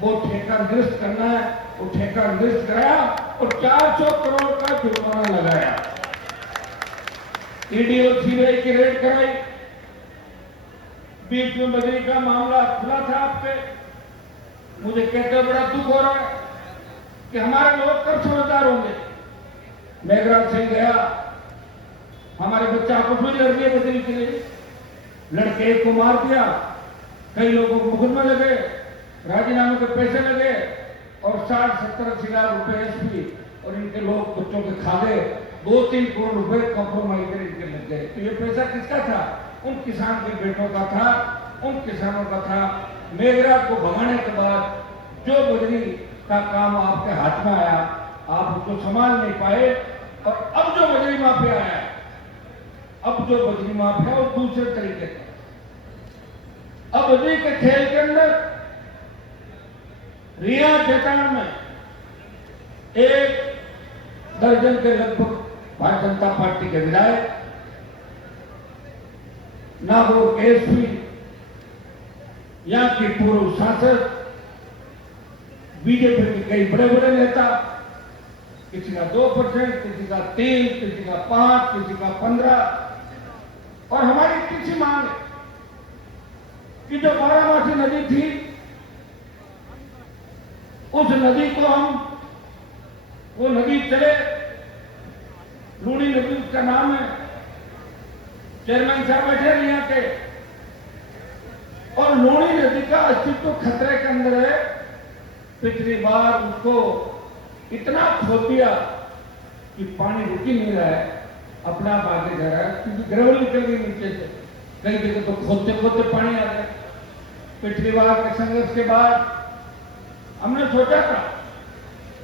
वो ठेका निरस्त करना है, वो ठेका निरस्त कराया और 400 करोड़ का जुर्माना लगाया। ईडी और सीबीआई की रेड कराई। बीच में बजरी का मामला खुला था आपके। मुझे कहते बड़ा दुख हो रहा है कि हमारे लोग कब समझदार होंगे। मेघराज सिंह गया, हमारे बच्चा आपस में लड़ गए बजरी के लिए, लड़के को मार दिया, कई लोगों को मुकदमा लगे, राजीनामे के पैसे लगे और 60-70 लाख रुपए एसपी और इनके लोग बच्चों के खा गए। 2-3 करोड़ रुपए कॉम्प्रोमाइज कर इनके लग गए। तो ये पैसा किसका था? उन किसान के बेटों का था, उन किसानों का था। मेघराज को भगाने के बाद जो बजरी का काम आपके हाथ में आया, आप उसको संभाल नहीं पाए और अब जो बजरी माफिया आया, अब जो बजरी माफिया वो दूसरे तरीके का। अब बजरी के खेल के अंदर रिया जटान में 1 दर्जन के लगभग भारतीय जनता पार्टी के विधायक, नागौर के एसपी, यहां की पूर्व सांसद, बीजेपी के कई बड़े बड़े नेता, किसी का 2%, किसी का 3, किसी का 5, किसी का 15। और हमारी किसी मांग है कि जो बारामासी नदी थी, उस नदी को हम, वो नदी चले, लूणी नदी उसका नाम है, चेयरमैन साहब बैठे यहाँ के, और लूणी नदी का अस्तित्व खतरे के अंदर है। पिछली बार उसको इतना खोद दिया कि पानी रुक ही नहीं रहा है, अपना आप आगे जा रहा है, क्योंकि ग्रेवल निकल गई नीचे से, कई जगह तो खोदते खोदते पानी आ गया। पिछली बार के संघर्ष के बाद हमने सोचा था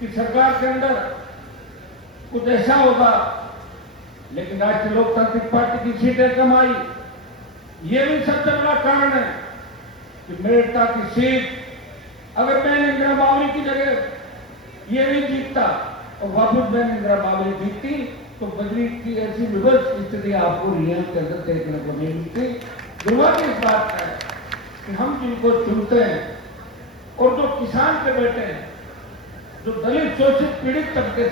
कि सरकार के अंदर कुछ ऐसा होगा, लेकिन राष्ट्रीय लोकतांत्रिक पार्टी की सीटें कम आई। ये भी सबसे बड़ा कारण है कि मेरठ की सीट अगर मैं इंदिरा बावरी की जगह ये नहीं जीतता और वापस मैं इंदिरा बावरी जीतती तो बजरी की ऐसी विवश स्थिति आपको रिया के अंदर देखने को नहीं मिलती। दुर्भाग्य इस बात का है कि हम जिनको चुनते हैं और जो किसान के बेटे हैं, जो दलित शोषित पीड़ित तबके